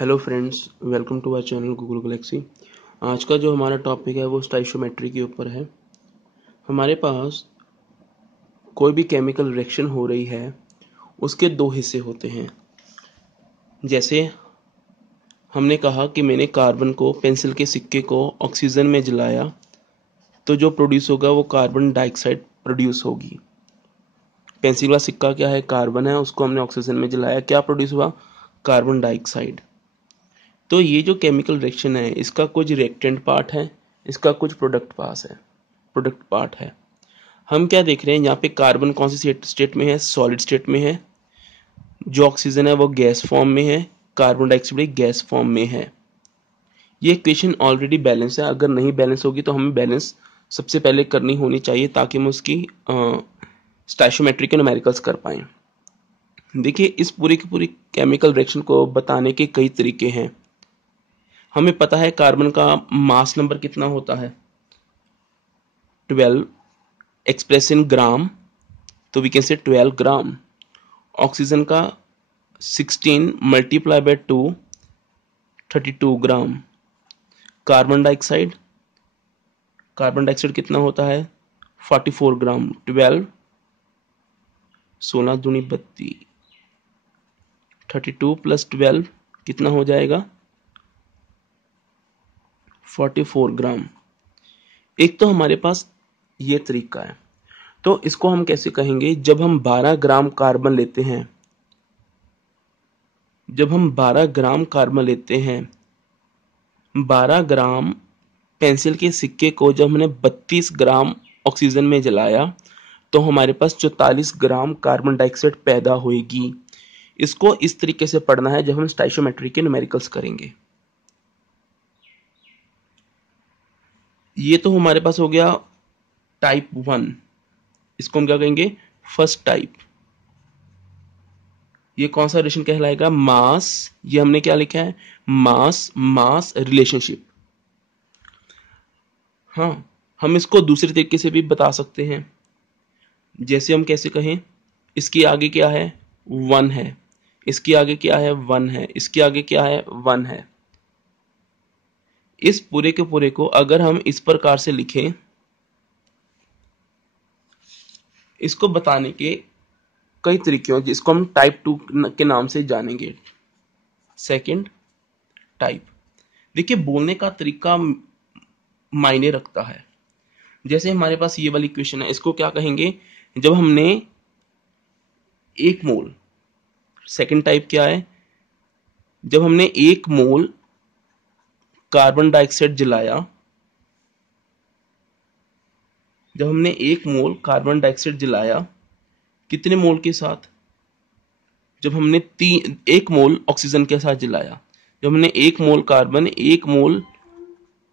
Hello friends, welcome to our channel Google Galaxy. आज का जो हमारा टॉपिक है वो स्टाइशियोमेट्री के ऊपर है। हमारे पास कोई भी केमिकल रिएक्शन हो रही है, उसके दो हिस्से होते हैं। जैसे हमने कहा कि मैंने कार्बन को, पेंसिल के सिक्के को ऑक्सीजन में जलाया, तो जो प्रोड्यूस होगा वो कार्बन डाइऑक्साइड प्रोड्यूस होगी। पेंसिल का सिक्का क्या है? कार्बन है, उसको हमने ऑक्सीजन में जलाया, क्या प्रोड्यूस हुआ? Carbon dioxide. तो ये जो केमिकल रिएक्शन है, इसका कुछ रिएक्टेंट पार्ट है, इसका कुछ प्रोडक्ट पार्ट है। हम क्या देख रहे हैं यहाँ पे? कार्बन कौन सी स्टेट में है? सॉलिड स्टेट में है। जो ऑक्सीजन है वो गैस फॉर्म में है, कार्बन डाइऑक्साइड गैस फॉर्म में है। ये इक्वेशन ऑलरेडी बैलेंस है। अगर नहीं बैलेंस होगी तो हमें बैलेंस सबसे पहले करनी होनी चाहिए, ताकि हम उसकी स्टोइचियोमेट्री के न्यूमेरिकल्स कर पाए। देखिए, इस पूरी की पूरी केमिकल रिएक्शन को बताने के कई तरीके हैं। हमें पता है कार्बन का मास नंबर कितना होता है, 12 एक्सप्रेस इन ग्राम, तो we can say 12 gram. Oxygen का 16 multiply by 2, 32 gram. Carbon dioxide कितना होता है? 44 ग्राम। 12 16 दूनी 32, 32 प्लस 12 कितना हो जाएगा? 44 ग्राम। एक तो हमारे पास ये तरीका है। तो इसको हम कैसे कहेंगे? जब हम 12 ग्राम कार्बन लेते हैं, 12 ग्राम पेंसिल के सिक्के को जब हमने 32 ग्राम ऑक्सीजन में जलाया, तो हमारे पास 44 ग्राम कार्बन डाइऑक्साइड पैदा होगी। इसको इस तरीके से पढ़ना है जब हम स्टोइचियोमेट्री के न्यूमेरिकल्स करेंगे। ये तो हमारे पास हो गया टाइप 1। इसको हम क्या कहेंगे? First type. ये कौन सा रिलेशन कहलाएगा? मास। ये हमने क्या लिखा है? Mass relationship. हाँ, हम इसको दूसरे तरीके से भी बता सकते हैं। जैसे हम कैसे कहें? इसके आगे क्या है? 1 है। इसके आगे क्या है? 1 है। इसके आगे क्या है? 1 है। इस पूरे के पूरे को अगर हम इस प्रकार से लिखें, इसको बताने के कई तरीके हैं, जिसको हम टाइप 2 के नाम से जानेंगे। Second type. देखिए, बोलने का तरीका मायने रखता है। जैसे हमारे पास ये वाली इक्वेशन है, इसको क्या कहेंगे? जब हमने 1 मोल, सेकंड टाइप क्या है? जब हमने 1 मोल कार्बन डाइऑक्साइड जलाया, कितने मोल के साथ? जब हमने 1 मोल ऑक्सीजन के साथ जलाया। जब हमने 1 मोल कार्बन 1 मोल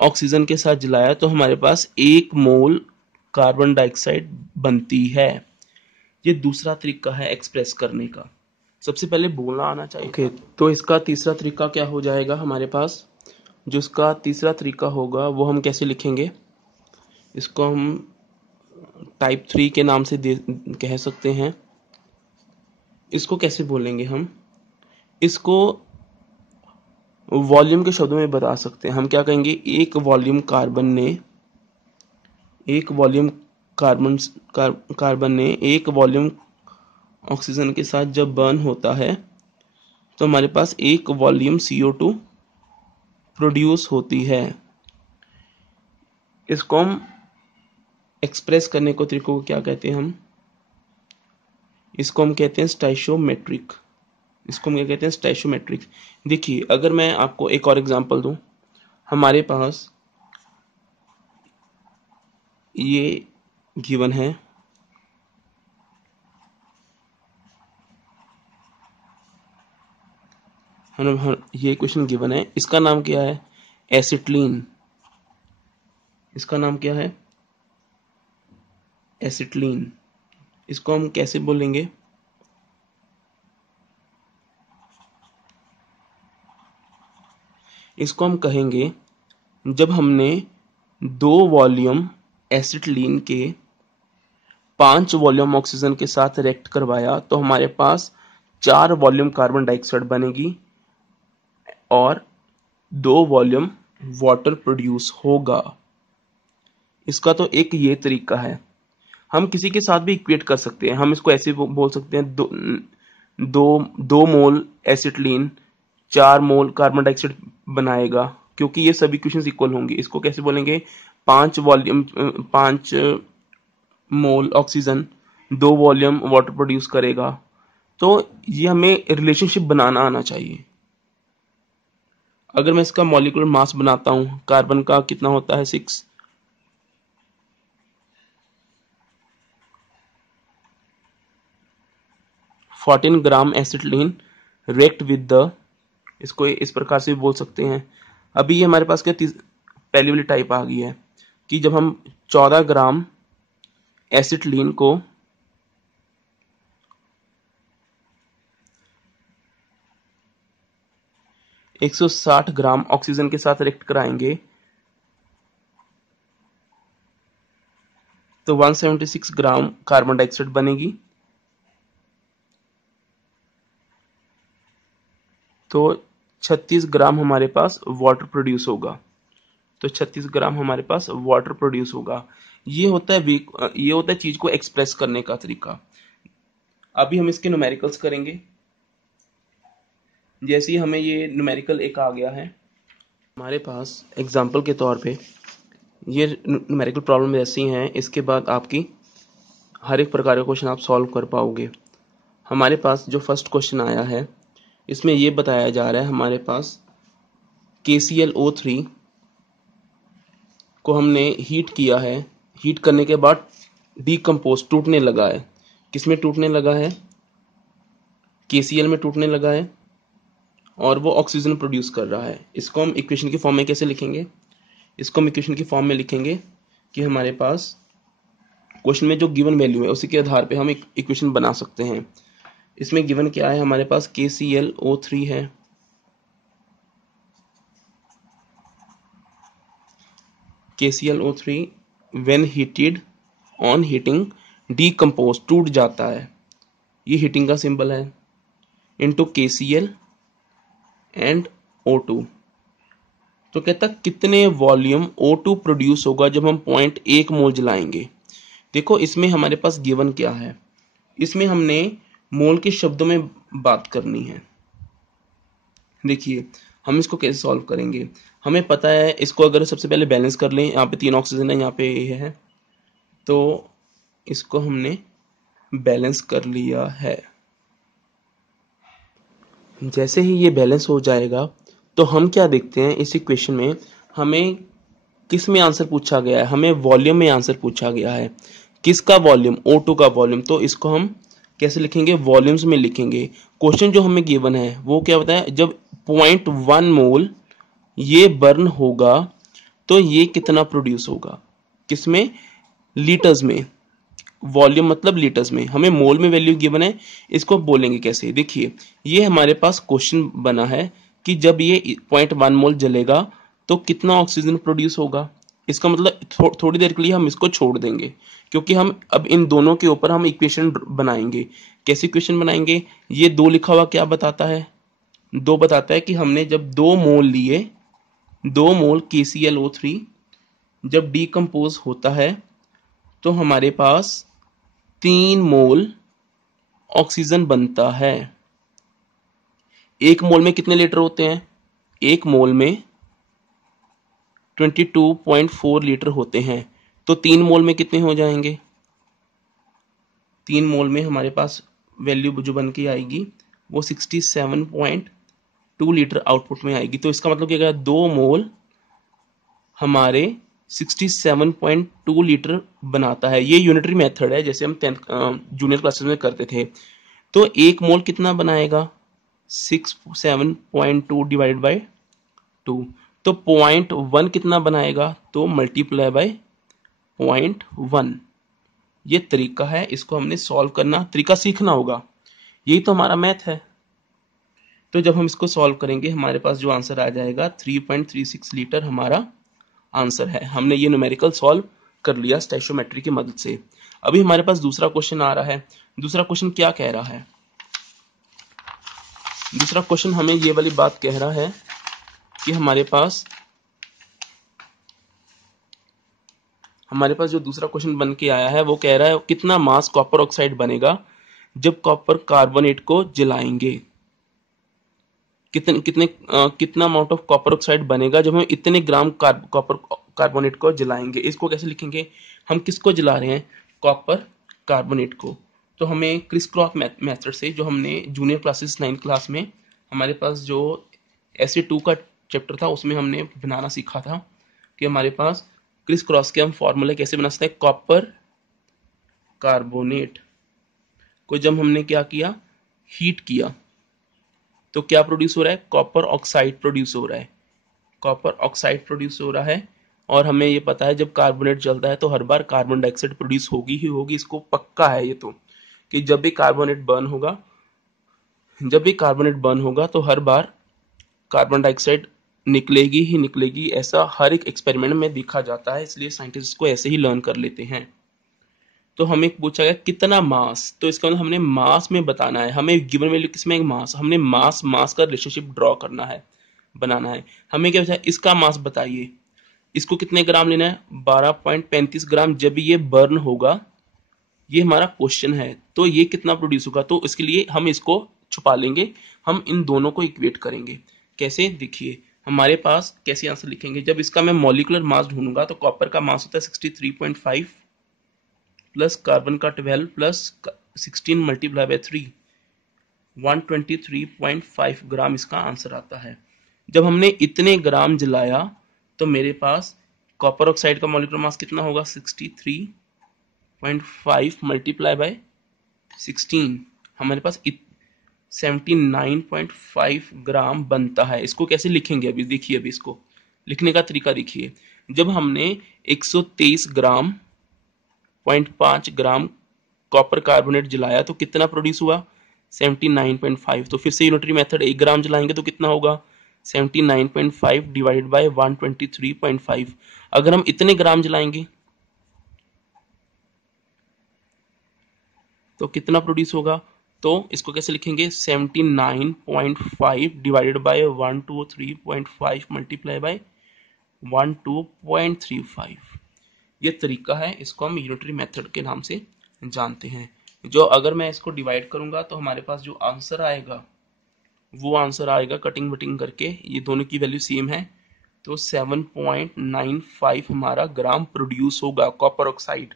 ऑक्सीजन के साथ जलाया, तो हमारे पास 1 मोल कार्बन डाइऑक्साइड बनती है। ये दूसरा तरीका है एक्सप्रेस करने का। सबसे पहले बोलना आना चाहिए। ओके, तो इसका तीसरा तरीका क्या हो जाएगा हमारे पास? जो इसका तीसरा तरीका होगा वो हम कैसे लिखेंगे? इसको हम टाइप 3 के नाम से कह सकते हैं। इसको कैसे बोलेंगे हम? इसको वॉल्यूम के शब्दों में बता सकते हैं। हम क्या कहेंगे? एक वॉल्यूम कार्बन ने 1 वॉल्यूम ऑक्सीजन के साथ जब बर्न होता है, तो हमारे पास 1 वॉल्यूम CO2 प्रोड्यूस होती है। इसको हम एक्सप्रेस करने को तरीकों को क्या कहते हैं? इसको हम कहते हैं स्टोइचियोमेट्रिक। देखिए, अगर मैं आपको एक और एग्जांपल दूं, हमारे पास ये गिवन है, ये क्वेश्चन गिवन है। इसका नाम क्या है? एसिटिलीन। इसका नाम क्या है? एसिटिलीन। इसको हम कैसे बोलेंगे? इसको हम कहेंगे, जब हमने 2 वॉल्यूम एसिटिलीन के 5 वॉल्यूम ऑक्सीजन के साथ रिएक्ट करवाया, तो हमारे पास 4 वॉल्यूम कार्बन डाइऑक्साइड बनेगी। और 2 वॉल्यूम वाटर प्रोड्यूस होगा। इसका तो एक ये तरीका है। हम किसी के साथ भी इक्वेट कर सकते हैं। हम इसको ऐसे बोल सकते हैं, दो मोल एसिटिलीन 4 मोल कार्बन डाइऑक्साइड बनाएगा, क्योंकि ये सभी इक्वेशंस इक्वल होंगे। इसको कैसे बोलेंगे, 5 मोल ऑक्सीजन 2 वॉल्यूम वाटर प्रोड्यूस करेगा। तो ये हमें रिलेशनशिप बनाना आना चाहिए। अगर मैं इसका मॉलिक्यूलर मास बनाता हूं, कार्बन का कितना होता है 6, 14 ग्राम एसिटिलीन रेक्ट विद द, इसको इस प्रकार से भी बोल सकते हैं। अभी ये हमारे पास क्या पहली वाली टाइप आ गई है कि जब हम 14 ग्राम एसिटिलीन को 160 ग्राम ऑक्सीजन के साथ रिएक्ट कराएंगे तो 176 ग्राम कार्बन डाइऑक्साइड बनेगी। तो 36 ग्राम हमारे पास वाटर प्रोड्यूस होगा। तो 36 ग्राम हमारे पास वाटर प्रोड्यूस होगा। ये होता है चीज को एक्सप्रेस करने का तरीका। अभी हम इसके न्यूमेरिकल्स करेंगे। जैसे ही हमें ये न्यूमेरिकल एक आ गया है हमारे पास, एग्जांपल के तौर पे ये न्यूमेरिकल प्रॉब्लम ऐसी हैं, इसके बाद आपकी हर एक प्रकार का क्वेश्चन आप सॉल्व कर पाओगे। हमारे पास जो फर्स्ट क्वेश्चन आया है, इसमें ये बताया जा रहा है हमारे पास KClO3 को हमने हीट किया है। हीट करने के बाद डीकम्पोज टूटने लगा है। किसमें टूटने लगा है, KCl में टूटने लगा है और वो ऑक्सीजन प्रोड्यूस कर रहा है। इसको हम इक्वेशन की फॉर्म में कैसे लिखेंगे, इसको हम इक्वेशन की फॉर्म में लिखेंगे कि हमारे पास क्वेश्चन में जो गिवन वैल्यू है उसी के आधार पे हम एक इक्वेशन बना सकते हैं। इसमें गिवन क्या है, हमारे पास KClO3 है, KClO3 when heated on heating decompose टूट जाता है, ये हीटिंग का सिंबल है, इनटू KCl एंड O2। तो कहता कितने वॉल्यूम O2 प्रोड्यूस होगा जब हम 0.1 मोल जलाएंगे। देखो इसमें हमारे पास गिवन क्या है, इसमें हमने मोल के शब्दों में बात करनी है। देखिए हम इसको कैसे सॉल्व करेंगे, हमें पता है इसको अगर सबसे पहले बैलेंस कर लें, यहाँ पे 3 ऑक्सीजन है, यहाँ पे ये है, तो इसको हमने बैलेंस कर लिया है। जैसे ही ये बैलेंस हो जाएगा तो हम क्या देखते हैं इस इक्वेशन में, हमें किस में आंसर पूछा गया है, हमें वॉल्यूम में आंसर पूछा गया है। किसका वॉल्यूम, O2 का वॉल्यूम। तो इसको हम कैसे लिखेंगे, वॉल्यूम्स में लिखेंगे। क्वेश्चन जो हमें गिवन है वो क्या बताया, जब 0.1 मोल ये बर्न होगा तो ये कितना प्रोड्यूस होगा, किसमें, लीटर्स में। वॉल्यूम मतलब लीटर्स में, हमें मोल में वैल्यू गिवन है, इसको बोलेंगे कैसे। देखिए ये हमारे पास क्वेश्चन बना है कि जब ये 0.1 मोल जलेगा तो कितना ऑक्सीजन प्रोड्यूस होगा। इसका मतलब थोड़ी देर के लिए हम इसको छोड़ देंगे, क्योंकि हम अब इन दोनों के ऊपर हम इक्वेशन बनाएंगे। कैसे इक्वेशन बनाएंगे, ये 2 लिखा हुआ क्या बताता है, 2 बताता है कि हमने जब 2 मोल लिए, 2 मोल KClO3 जब डीकम्पोज होता है तो हमारे पास 3 मोल ऑक्सीजन बनता है। 1 मोल में कितने लीटर होते हैं, 1 मोल में 22.4 लीटर होते हैं। तो 3 मोल में कितने हो जाएंगे, 3 मोल में हमारे पास वैल्यू जो बन के आएगी वो 67.2 लीटर आउटपुट में आएगी। तो इसका मतलब क्या, 2 मोल हमारे 67.2 लीटर बनाता है। ये यूनिटरी मेथड है, जैसे हम 10th जूनियर क्लासेस में करते थे। तो 1 मोल कितना बनाएगा, 67.2 डिवाइडेड बाई 2। तो 0.1 कितना बनाएगा, तो मल्टीप्लाई बाय 0.1। ये तरीका है, इसको हमने सॉल्व करना, तरीका सीखना होगा, यही तो हमारा मैथ है। तो जब हम इसको सॉल्व करेंगे हमारे पास जो आंसर आ जाएगा 3.36 लीटर हमारा आंसर है। हमने ये न्यूमेरिकल सॉल्व कर लिया स्टोइचियोमेट्री की मदद से। अभी हमारे पास दूसरा क्वेश्चन आ रहा है। दूसरा क्वेश्चन क्या कह रहा है, दूसरा क्वेश्चन हमें ये वाली बात कह रहा है कि हमारे पास जो दूसरा क्वेश्चन बन के आया है वो कह रहा है कितना मास कॉपर ऑक्साइड बनेगा जब कॉपर कार्बोनेट को जलाएंगे। कितना अमाउंट ऑफ कॉपर ऑक्साइड बनेगा जब हम इतने ग्राम कॉपर कार्बोनेट को जलाएंगे। इसको कैसे लिखेंगे, हम किसको जला रहे हैं, कॉपर कार्बोनेट को। तो हमें क्रिस क्रॉस मेथड से, जो हमने जूनियर क्लासेस 9 क्लास में हमारे पास जो SA2 का चैप्टर था उसमें हमने बनाना सीखा था कि हमारे पास क्रिस क्रॉस के हम फॉर्मूला कैसे बना सकते हैं। कॉपर कार्बोनेट को जब हमने क्या किया, हीट किया, तो क्या प्रोड्यूस हो रहा है, कॉपर ऑक्साइड प्रोड्यूस हो रहा है। कॉपर ऑक्साइड प्रोड्यूस हो रहा है और हमें ये पता है जब कार्बोनेट जलता है तो हर बार कार्बन डाइऑक्साइड प्रोड्यूस होगी ही होगी। इसको पक्का है ये तो, कि जब भी कार्बोनेट बर्न होगा तो हर बार कार्बन डाइऑक्साइड निकलेगी ही निकलेगी। ऐसा हर एक एक्सपेरिमेंट में देखा जाता है, इसलिए साइंटिस्ट को ऐसे ही लर्न कर लेते हैं। तो हमें पूछा गया कितना मास, तो इसका मतलब हमने मास में बताना है। हमें गिवन वैल्यू किसमें, एक मास, हमने मास का रिलेशनशिप ड्रॉ करना है, बनाना है। हमें क्या बताया, इसका मास बताइए, इसको कितने ग्राम लेना है, 12.35 ग्राम। जब ये बर्न होगा, ये हमारा क्वेश्चन है, तो ये कितना प्रोड्यूस होगा। तो इसके लिए हम इसको छुपा लेंगे, हम इन दोनों को इक्वेट करेंगे। कैसे, देखिए हमारे पास कैसे आंसर लिखेंगे। जब इसका मैं मॉलिक्यूलर मास ढूंढूंगा तो कॉपर का मास होता है 63.5 प्लस कार्बन का 12 प्लस 16 मल्टीप्लाई बाय 3, 123.5 ग्राम इसका आंसर आता है। जब हमने इतने ग्राम जलाया तो मेरे पास कॉपर ऑक्साइड का मॉलिक्यूलर मास कितना होगा, 63.5 मल्टीप्लाई बाय 16, हमारे पास 79.5 ग्राम बनता है। इसको कैसे लिखेंगे, अभी देखिए, अभी इसको लिखने का तरीका देखिए। जब हमने 123 ग्राम 0.5 ग्राम कॉपर कार्बोनेट जलाया तो कितना प्रोड्यूस हुआ, 79.5। तो फिर से यूनिटरी मेथड, 1 ग्राम जलाएंगे तो कितना होगा, 79.5 डिवाइडेड बाय 123.5। अगर हम इतने ग्राम जलाएंगे तो कितना प्रोड्यूस होगा, तो इसको कैसे लिखेंगे, 79.5 डिवाइडेड बाय 123.5 मल्टीप्लाई बाय 12.35। ये तरीका है, इसको हम यूनिटरी मेथड के नाम से जानते हैं। जो अगर मैं इसको डिवाइड करूंगा तो हमारे पास जो आंसर आएगा वो आंसर आएगा कटिंग वटिंग करके, ये दोनों की वैल्यू सेम है, तो 7.95 हमारा ग्राम प्रोड्यूस होगा कॉपर ऑक्साइड।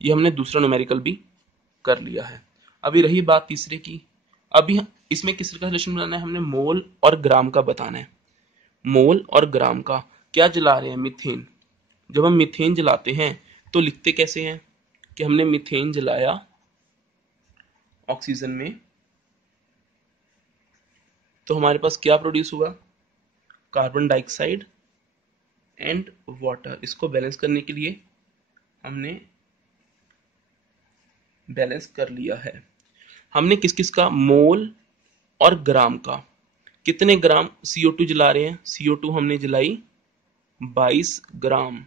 ये हमने दूसरा न्यूमेरिकल भी कर लिया है। अभी रही बात तीसरे की। अभी इसमें किस का रिलेशन बनाना है, हमने मोल और ग्राम का बताना है। मोल और ग्राम का क्या जला रहे हैं, मीथेन। जब हम मीथेन जलाते हैं तो लिखते कैसे हैं कि हमने मीथेन जलाया ऑक्सीजन में, तो हमारे पास क्या प्रोड्यूस हुआ, कार्बन डाइऑक्साइड एंड वाटर। इसको बैलेंस करने के लिए हमने बैलेंस कर लिया है। हमने किस किस का, मोल और ग्राम का। कितने ग्राम CO2 जला रहे हैं, CO2 हमने जलाई 22 ग्राम।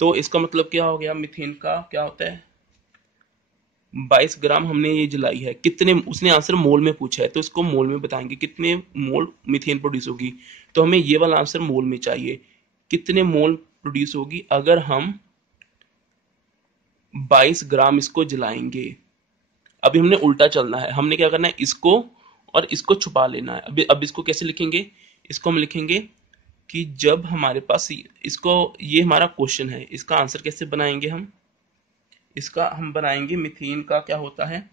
तो इसका मतलब क्या हो गया, मीथेन का क्या होता है, 22 ग्राम हमने ये जलाई है। कितने, उसने आंसर मोल में पूछा है तो इसको मोल में बताएंगे, कितने मोल मीथेन प्रोड्यूस होगी। तो हमें ये वाला आंसर मोल में चाहिए, कितने मोल प्रोड्यूस होगी अगर हम 22 ग्राम इसको जलाएंगे। अभी हमने उल्टा चलना है, हमने क्या करना है, इसको और इसको छुपा लेना है। अब इसको कैसे लिखेंगे, इसको हम लिखेंगे कि जब हमारे पास इसको, ये हमारा क्वेश्चन है, इसका आंसर कैसे बनाएंगे हम, इसका हम बनाएंगे, मीथेन का क्या होता है,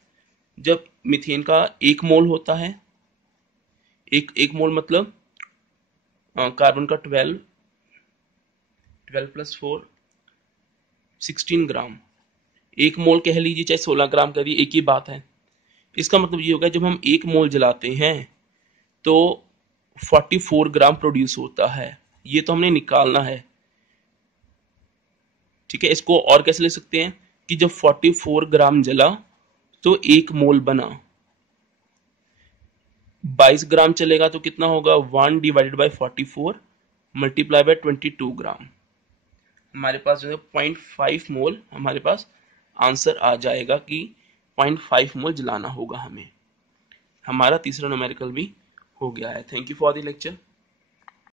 जब मीथेन का 1 मोल होता है, एक मोल मतलब कार्बन का 12 प्लस 4 16 ग्राम, 1 मोल कह लीजिए चाहे 16 ग्राम कह लीजिए, एक ही बात है। इसका मतलब ये होगा जब हम 1 मोल जलाते हैं तो 44 ग्राम प्रोड्यूस होता है। ये तो हमने निकालना है, ठीक है। इसको और कैसे ले सकते हैं कि जब 44 ग्राम जला तो 1 मोल बना, 22 ग्राम चलेगा तो कितना होगा, 1 डिवाइडेड बाय 44 मल्टीप्लाई बाय 22 ग्राम। हमारे पास जो है 0.5 मोल हमारे पास आंसर आ जाएगा कि 0.5 मोल जलाना होगा हमें। हमारा तीसरा न्यूमेरिकल भी हो गया है। Thank you for the lecture.